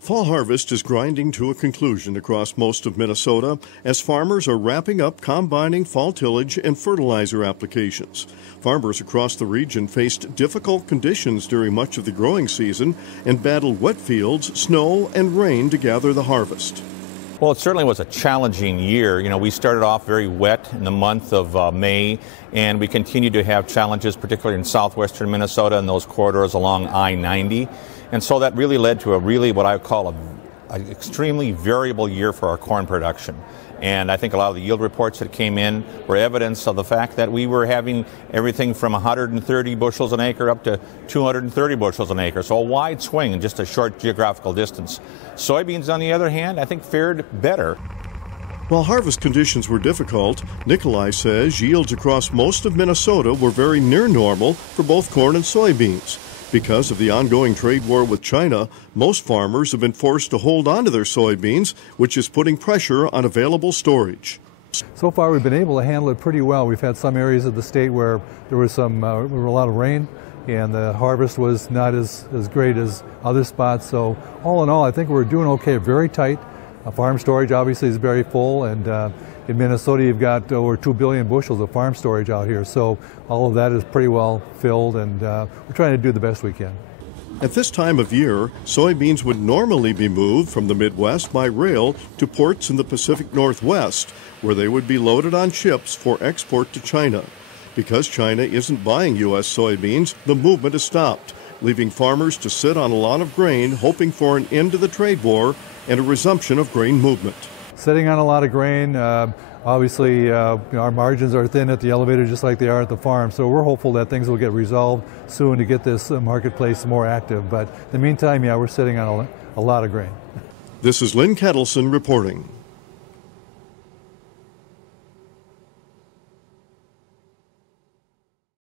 Fall harvest is grinding to a conclusion across most of Minnesota as farmers are wrapping up combining fall tillage and fertilizer applications. Farmers across the region faced difficult conditions during much of the growing season and battled wet fields, snow, and rain to gather the harvest. Well, it certainly was a challenging year. We started off very wet in the month of May, and we continued to have challenges, particularly in southwestern Minnesota and those corridors along I-90. And so that really led to what I would call an extremely variable year for our corn production. And I think a lot of the yield reports that came in were evidence of the fact that we were having everything from 130 bushels an acre up to 230 bushels an acre. So a wide swing in just a short geographical distance. Soybeans, on the other hand, I think fared better. While harvest conditions were difficult, Nikolai says yields across most of Minnesota were very near normal for both corn and soybeans. Because of the ongoing trade war with China, most farmers have been forced to hold on to their soybeans, which is putting pressure on available storage. So far, we've been able to handle it pretty well. We've had some areas of the state where there was a lot of rain, and the harvest was not as great as other spots. So all in all, I think we're doing okay. Very tight. Farm storage obviously is very full, and in Minnesota you've got over 2 billion bushels of farm storage out here. So all of that is pretty well filled, and we're trying to do the best we can. At this time of year, soybeans would normally be moved from the Midwest by rail to ports in the Pacific Northwest, where they would be loaded on ships for export to China. Because China isn't buying U.S. soybeans, the movement is stopped, leaving farmers to sit on a lot of grain, hoping for an end to the trade war and a resumption of grain movement. Sitting on a lot of grain, obviously our margins are thin at the elevator just like they are at the farm, so we're hopeful that things will get resolved soon to get this marketplace more active. But in the meantime, we're sitting on a lot of grain. This is Lynn Ketelsen reporting.